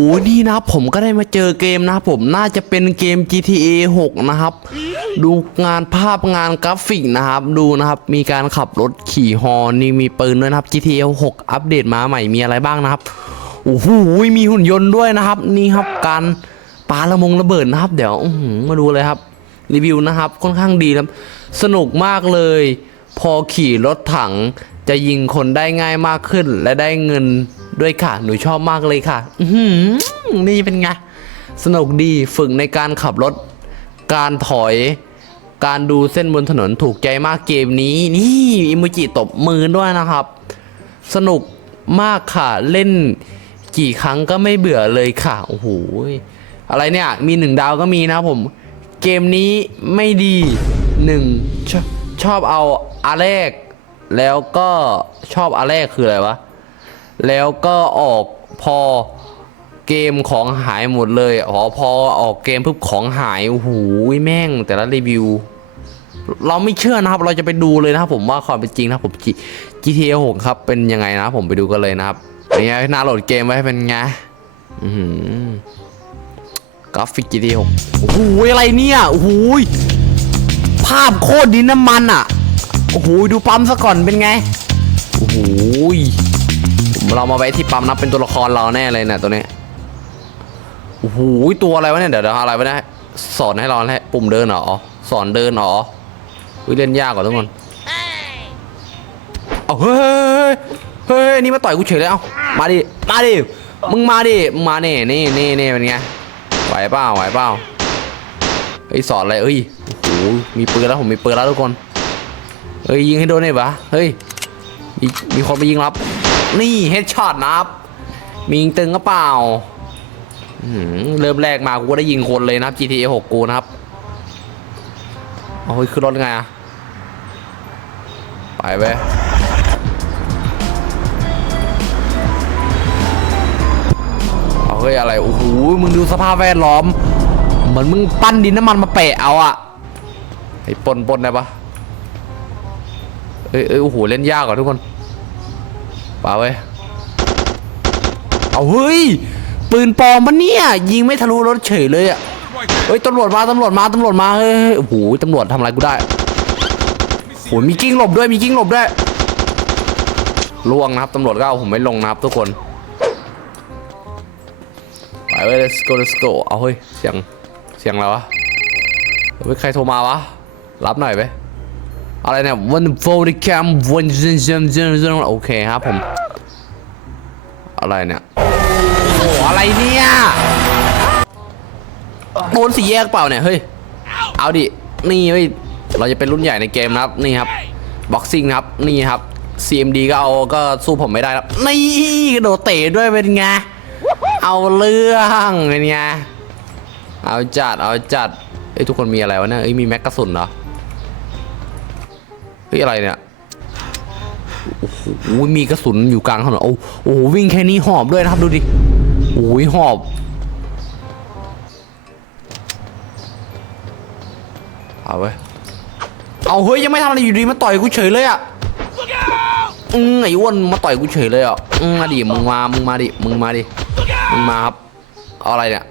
โอ้นี่นะผมก็ได้มาเจอเกมนะผมน่าจะเป็นเกม GTA 6 นะครับ ดูงานภาพงานกราฟิกนะครับ ดูนะครับมีการขับรถขี่ฮอนี่มีปืนด้วยนะครับ GTA 6 อัปเดตมาใหม่มีอะไรบ้างนะครับโอ้โหมีหุ่นยนต์ด้วยนะครับ นี่ครับการปาระมงระเบิดนะครับ เดี๋ยวมาดูเลยครับรีวิวนะครับ ค่อนข้างดีครับ สนุกมากเลย พอขี่รถถังจะยิงคนได้ง่ายมากขึ้น และได้เงิน ด้วยค่ะ หนูชอบมากเลยค่ะอืนี่เป็นไง สนุกดีฝึกในการขับรถ การถอย การดูเส้นบนถนนถูกใจมากเกมนี้ นี่อิโมจิตบมือด้วยนะครับ สนุกมากค่ะเล่นกี่ครั้งก็ไม่เบื่อเลยค่ะ โอ้โห อะไรเนี่ย มีหนึ่งดาวก็มีนะผม เกมนี้ไม่ดีหนึ่งชอชอบเอาอาแรก แล้วก็ชอบอาแรกคืออะไรวะ แล้วก็ออกพอเกมของหายหมดเลยอ๋อพอออกเกมปุ๊บของหายโอ้โหแม่งแต่ละรีวิว เราไม่เชื่อนะครับ เราจะไปดูเลยนะครับผมว่าความเป็นจริงนะผม GTA 6ครับ เป็นยังไงนะผมไปดูกันเลยนะครับเป็นไงน่าโหลดเกมไว้เป็นไงอื้อหือกราฟิก GTA 6โอ้โหอะไรเนี่ยโอ้โหภาพโคตรดินน้ำมันอะโอ้โหดูปั๊มซะก่อนเป็นไงโอ้โห เรามาไว้ที่ปั๊มนับเป็นตัวละครเราแน่เลยเนี่ยตัวนี้โอ้โหตัวอะไรวะเนี่ยเดี๋ยวเดี๋ยวอะไรวะเนี่ยสอนให้เราให้ปุ่มเดินเหรอสอนเดินเหรออุ้ยเล่นยากกว่าทุกคนเอาเฮ้ยเฮ้ยเฮ้ยนี่มาต่อยกูเฉยเลยเอามาดิมาดิมึงมาดิมึงมาเนี่ยนี่นี่นี่เป็นไงไหวเปล่าไหวเปล่าเฮ้สอนอะไรเอ้ยโอ้โหมีปืนแล้วผมมีปืนแล้วทุกคนเฮ้ยยิงให้โดนหน่ยวะเฮ้ยมีมีคนไปยิงรับ นี่เฮดช็อตนะครับ มียิงตึงก็เปล่าเริ่มแรกมากูก็ได้ยิงคนเลยนะครับ GTA 6 กูนะครับเฮ้ยขึ้นรถไงอะไปไปเอาเฮ้ยอะไร โอ้โห มึงดูสภาพแวดล้อม เหมือนมึงปั้นดินน้ำมันมาเปะเอาอะไอ้ปนปนได้ปะเอ้ยเอ้ยโอ้โห เล่นยากกว่าทุกคน ป่าเว้ยเอาเฮ้ย ปืนปลอมปะเนี่ย ยิงไม่ทะลุรถเฉยเลยอะเฮ้ยตำรวจมาตำรวจมาตำรวจมาเฮ้ยโอ้โหตำรวจทำอะไรกูได้โอ้โหมีกิ้งหลบด้วยมีกิ้งหลบด้วยล่วงนะครับตำรวจก็เอาผมไม่ลงนะครับทุกคนไปเว้ย let's go let's go เอาเฮ้ยเสียงเสียงอะไรวะเฮ้ยใครโทรมาวะรับหน่อยไป อะไรเนี่ย one for the cam one โอเคครับผม อะไรเนี่ย โอ้โหอะไรเนี่ยโดนสีแยกเปล่าเนี่ย เฮ้ย เอาดิ นี่เฮ้ย เราจะเป็นรุ่นใหญ่ในเกมนะครับ นี่ครับบ็อกซิ่งครับ นี่ครับ CMD ก็เอาก็สู้ผมไม่ได้ครับ นี่กระโดดเตะด้วยเป็นไง เอาเรื่องเป็นไง เอาจัด เอาจัดเอ้ยทุกคนมีอะไรวะเนี่ยเอ้ยมีแม็กกระสุนเหรอ เฮ้ยอะไรเนี่ยโอ้โหมีกระสุนอยู่กลางถนนโอ้โอ้โหวิ่งแค่นี้หอบด้วยนะครับดูดิโอ้ยหอบเอาเว้ยเอาเฮ้ยยังไม่ทำอะไรอยู่ดีมาต่อยกูเฉยเลยอะอืมไอ้อ้วนมาต่อยกูเฉยเลยอะอืมมาดิมึงมามึงมาดิมึงมาดิมึงมาครับเอาอะไรเนี่ย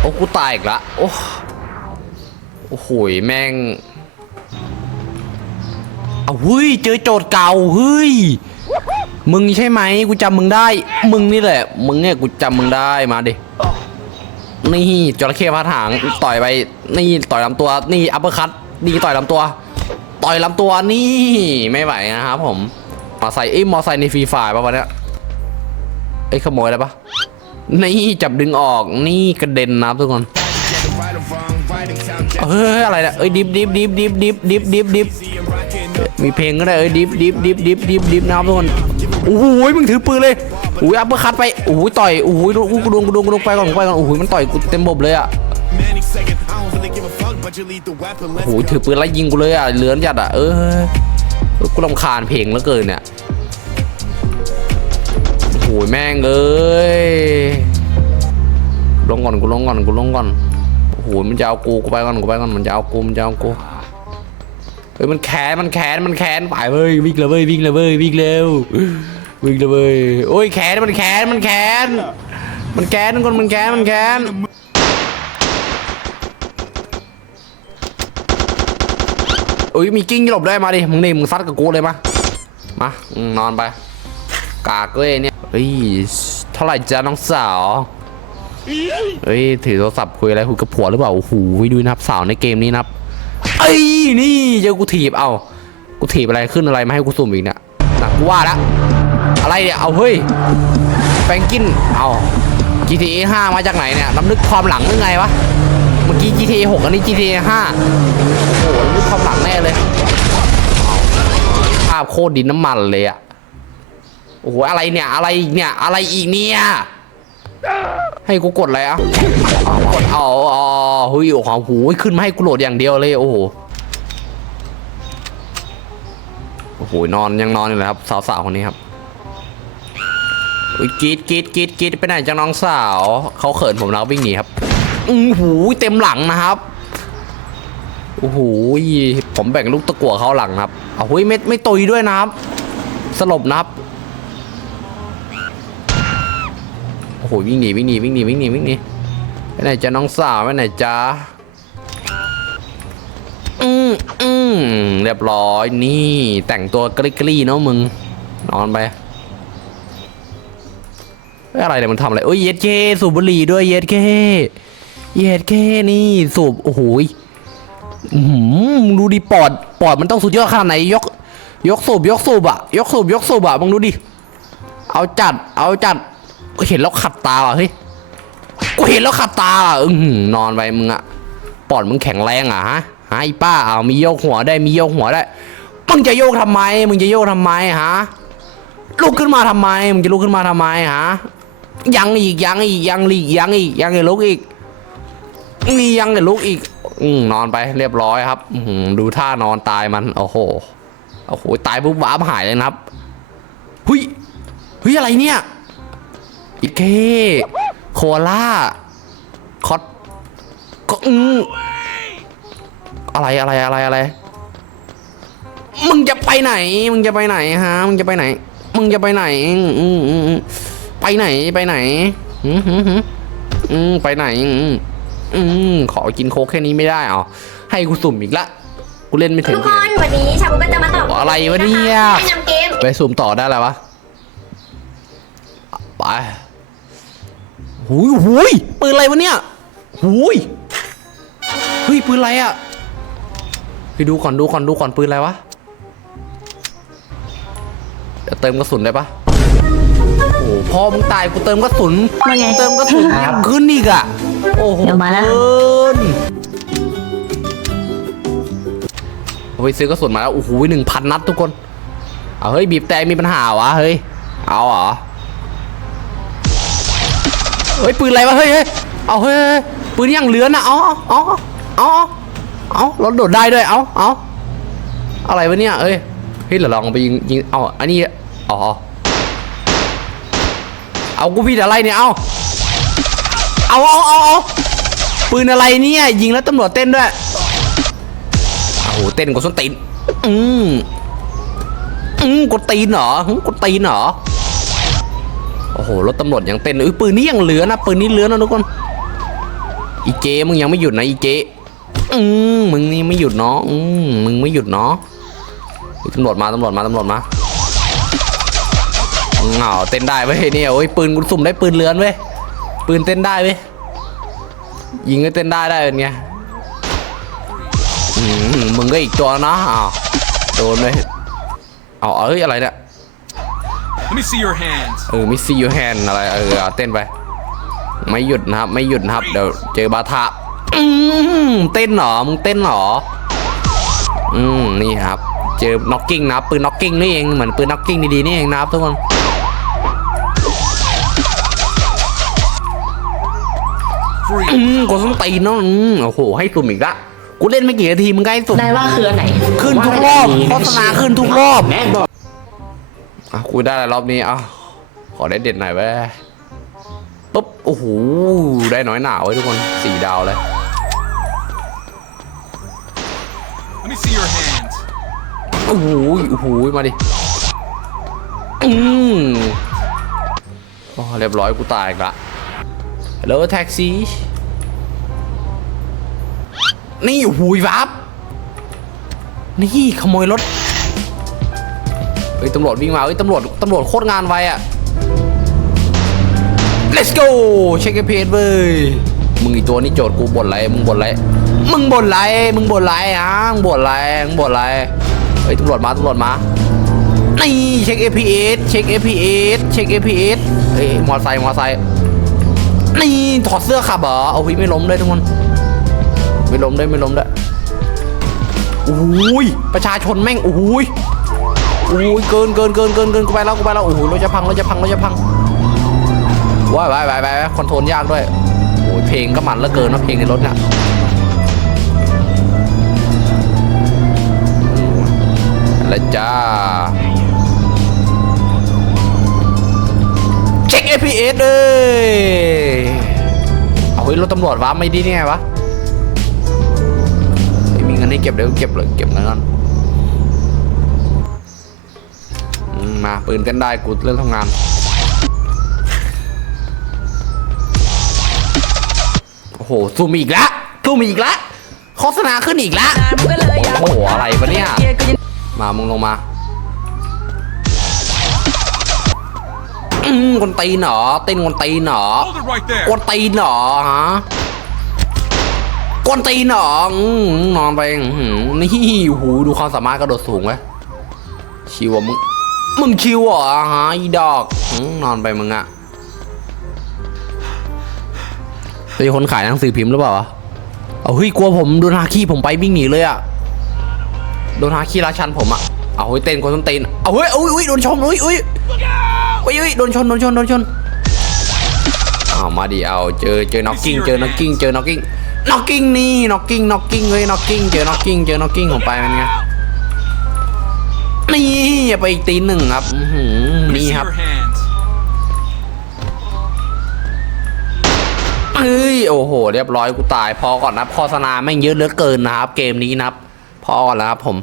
โอ้กูตายอีกละโอ้โอ้โหแม่ง เอาเฮ้ยเจอโจทย์เก่าเฮ้ยมึงใช่ไหมกูจำมึงได้ มึงนี่แหละ มึงเนี่ยกูจำมึงได้มาดินี่จระเข้พาถางต่อยไปนี่ต่อยลำตัว นี่อัปเปอร์คัตนี่ต่อยลำตัว ต่อยลำตัวนี่ไม่ไหวนะครับผมมอไซค์เอ้มอไซค์ในฟรีไฟร์ป่ะวันเนี้ยเอ้ขโมยอะได้ปะนี่จับดึงออกนี่กระเด็นนะทุกคน เฮ้ยอะไรเนี่ยเอ้ยดิฟดิฟดิฟดิฟดิฟดิฟดิฟดิฟมีเพลงก็ได้เอ้ยดิฟดิฟดิฟดิฟดิฟดิฟนะครับทุกคนโอ้โหมึงถือปืนเลยโอ้ยอัปเปอร์คัตไปโอ้ยต่อยโอ้ยกูดวงกูดวงกูดวงไปก่อนกูไปก่อนโอ้ยมันต่อยกูเต็มบบเลยอะโอ้โหถือปืนไล่ยิงกูเลยอะเลือนจัดอะเออเออกูรำคาญเพลงแล้วเกินเนี่ยโอ้โหแม่งเอ้ยลงก่อนกูลงก่อนกูลงก่อน โอ้โหมันจะเอากูกูไปก่อนกูไปก่อนมันจะเอากูมันจะเอากูเฮ้ยมันแขนมันแขนมันแขนไปเว้ยวิ่งเลยเว้ยวิ่งเลยเว้ยวิ่งเร็ววิ่งเลยเว้ยโอ้ยแขนมันแขนมันแขน มันแก๊สทุกคนมันแก๊สมันแก๊สอุ้ยมีกิ้งหลบได้มาดิมึงนี่มึงซัดกับกูเลยมามานอนไปกากเลยเนี่ยเฮ้ยเท่าไหร่จ้าน้องสาว เฮ้ยถือโทรศัพท์คุยอะไรคุยกับผัวหรือเปล่าโอ้โหดูนะครับสาวในเกมนี้นะครับเอ้นี่เจอกูถีบเอากูถีบอะไรขึ้นอะไรมาให้กูสุ่มอีกเนี่ยนะกูว่าละอะไรเนี่ยเอาเฮ้ยแฟงกินเอา GTA 5 มาจากไหนเนี่ยน้ำนึกความหลังหรือไงวะเมื่อกี้ GTA 6 อันนี้ GTA 5 โอ้โหน้ำนึกความหลังแน่เลยภาพโคตรดินน้ำมันเลยอะโอ้โหอะไรเนี่ยอะไรอีกเนี่ยอะไรอีกเนี่ย ให้กูกดอะไรอะกดเอาอ๋อเฮ้ยโอ้โหหูขึ้นมาให้กูโหลดอย่างเดียวเลยโอ้โหโอ้โหนอนยังนอนอยู่เลยครับสาวๆคนนี้ครับอุ้ยกรีดกรีดกรีดกรีดไปไหนจ้าน้องสาวเขาเขินผมแล้ววิ่งหนีครับอือหูเต็มหลังนะครับโอ้โหผมแบ่งลูกตะกั่วเขาหลังครับเอาเฮ้ยไม่ไม่ตุยด้วยนะครับ สลบนะครับ โอ้โหวิ่งหนีวิ่งหนีวิ่งหนีวิ่งหนีวิ่งหนีไปไหนจ้าน้องสาวไปไหนจ้าอืมอืมเรียบร้อยนี่แต่งตัวกริกรี่เนาะมึง นอนไปอะไรเนี่ยมันทำอะไรโอ้ยเย็ดเคสูบบุหรี่ด้วยเย็ดเคเย็ดเคนี่สูบโอ้โหยอื้อหือมึงดูดิปอดปอดมันต้องสุดยอดขนาดไหนยก ยกสูบยกสูบอะยกสูบยกสูบอะมึงดูดิเอาจัด เอาจัด เห็นแล้วขัดตาว่ะเฮ้ยกูเห็นแล้วขัดตาว่ะอือนอนไปมึงอะปอดมึงแข็งแรงอะฮะฮะไอ้ป้าเอามีโยกหัวได้มีโยกหัวได้มึงจะโยกทำไม มึงจะโยกทำไมฮะลุกขึ้นมาทำไม มึงจะลุกขึ้นมาทำไมฮะยังอีกยังอีกยังอีกยังอีกยังอีกลุกอีกนี่ยังอีกลุกอีก อืนอนไปเรียบร้อยครับอือดูท่านอนตายมันโอ้โหโอ้โหตายปุ๊บว้าบหายเลยนะครับหุยเฮ้ยอะไรเนี่ย อีเคโคอาล่าคอตก็อืมอะไรอะไรอะไรอะไร มึงจะไปไหน มึงจะไปไหนฮะ มึงจะไปไหน มึงจะไปไหน อืมอืมอืมไปไหนไปไหน อืมอืมอืมอืมไปไหนอืมอืมขอกินโค้กแค่นี้ไม่ได้เหรอให้กูสุ่มอีกละกูเล่นไม่ถึงทุกคนวันนี้ชาบูก็จะมาตอบอะไรวะเนี่ยแนะนำเกมไปสุ่มต่อได้แล้ววะ ไป หุยหุยปืนอะไรวะเนี่ยหุยเฮ้ยปืนอะไรอะไปดูก่อนดูก่อนดูก่อนปืนอะไรวะเดี๋ยวเติมกระสุนได้ปะโอ้โหพอมึงตายกูเติมกระสุนว่าไง เติมกระสุนยังขึ้นอีกอะโอ้โหเดี๋ยวมาแล้วเกินเอาไปซื้อกระสุนมาแล้วโอ้โหหนึ่งพันนัดทุกคนเอาเฮ้ยบีบแต่มีปัญหาวะเฮ้ยเอาเหรอ เฮ้ยปืนอะไรวะเฮ้ยเฮ้ยเอาเฮ้ยปืนยังเหลือนะเอาเอาเอาเอาเอารถโดดได้ด้วยเอาเอาอะไรวะเนี่ยเอ้ยเฮ้ยเดี๋ยวลองไปยิงยิงเอาอันนี้อ๋อเอากูพี่อะไรเนี่ยเอาเอาเอาเอาเอาปืนอะไรเนี่ยยิงแล้วตำรวจเต้นด้วยโอ้โหเต้นกูส้นตีนอืมอืมกดตีนเหรอกดตีนเหรอ อ้โหรถตำรวจยังเต้นอุ๊ยปืนนี้ยังเหลือนะปืนนี้เหลือนะทุกคนอีเจมึงยังไม่หยุดนะอีเจอืมมึงนี่ไม่หยุดเนาะอืมมึงไม่หยุดเนาะตำรวจมาตำรวจมาตำรวจมาเหงาเต้นได้เว้ยเนี่ยโอ้ยปืนกูสุ่มได้ปืนเลือนเว้ยปืนเต้นได้เว้ยยิงก็เต้นได้ได้เป็นไงอืมมึงก็อีกตัวนะอ้าวโดนเลยเอาเอ้ยอะไรเนี่ย Let me see your hands. เออมิสซี่ยูแฮนอะไรเออเอาเต้นไป ไม่หยุดนะครับ ไม่หยุดนะครับ เดี๋ยวเจอบาทะอืมเต้นเหรอมึงเต้นเหรอ อืมนี่ครับ เจอน็อกกิ้งนะครับปืนน็อกกิ้งนี่เองเหมือนปืนน็อกกิ้งดีๆนี่เองนะครับทุกคน Free. อืมกดส้นตีนเนาะอืมโอ้โหให้สุ่มอีกละกูเล่นไม่กี่นาทีมึงก็ให้สุ่มนายว่าคืออันไหนขึ้นทุกรอบโฆษณาขึ้นทุกรอบ แม่บอก อะกูได้แล้วรอบนี้อะขอได้เด็ดหน่อยเว้ยปุ๊บโอ้โหได้น้อยหนาไว้ยทุกคนสี่ดาวเลย Let me see your hands. โอ้โหโอ้โหมาดิอืมโอ้เรียบร้อยกูตายอีกละ Hello taxi นี่หูยวับนี่ขโมยรถ เฮ้ยตำรวจวิ่งมาเฮ้ยตำรวจตำรวจโคตรงานไวอะ let's go เช็คเพจเว้ยมึงอีตัวนี้โจทย์กูบ่นไรมึงบ่นไรมึงบ่นไรมึงบ่นไรฮะมึงบ่นไรมึงบ่นไรเฮ้ยตำรวจมาตำรวจมานี่เช็ค APS เช็ค APS เช็ค APS เฮ้ยมอไซค์มอไซค์นี่ถอดเสื้อขับเหรอเอาพี่ไม่ล้มเลยทุกคนไม่ล้มได้ไม่ล้มได้อุ้ยประชาชนแม่งอุ้ย อุ้ยเกินเกินเกินเกินเกินกูไปแล้วกูไปแล้วโอ้โหรถจะพังรถจะพังรถจะพังว้ายว้ายว้ายว้ายคอนโทรลยากด้วยโอ้ยเพลงก็มันเหลือเกินนะเพลงในรถเนี่ยแล้วจ้าเช็ค APS เลยเอาเฮ้ยรถตำรวจวะไม่ดีนี่ไงวะมีเงินให้เก็บเดี๋ยวเก็บเลยเก็บเงินก่อนอื มมาปืนกันได้กูเริ่มทำงาน โอ้โหซูมอีกแล้วซูมอีกแล้วโฆษณาขึ้นอีกแล้วโอ้โหอะไรวะเนี่ย มามึงลงมาอืมคนตีนเหรอเต้นคนตีนเหรอ Hold it right there. กวนตีนเหรอฮะกวนตีนเหรออืมนอนไปอื้อหือนี่หูดูความสามารถกระโดดสูงไว้ยชิวอะมึง มึงชิวเหรอฮะอีดอกนอนไปมึงอะเป็นคนขายหนังสือพิมพ์หรือเปล่าวะเอาเฮ้ยกลัวผมโดนฮาคีผมไปวิ่งหนีเลยอะโดนฮาคีราชันผมอะเอาเฮ้ยเต้นคนต้นตีนเอาเฮ้ยอุ้ยอุ้ยโดนชนอุ้ยอุ้ยอุ้ยอุ้ยโดนชนโดนชนโดนชนเอามาดิเอาเจอเจอน็อกกิ้งเจอน็อกกิ้งเจอน็อกกิ้งน็อกกิ้งนี่น็อกกิ้งน็อกกิ้งเฮ้ยน็อกกิ้งเจอน็อกกิ้งเจอน็อกกิ้งผมไปมันไง นี่อย่าไปอีกตีนหนึ่งครับอื้อหือ Let me นี่ see ครับ your hands. เอ้ยโอ้โห เรียบร้อยกูตาย พอก่อนนะโฆษณาแม่งเยอะเหลือเกินนะครับ เกมนี้นะครับ พอก่อนแล้วครับผม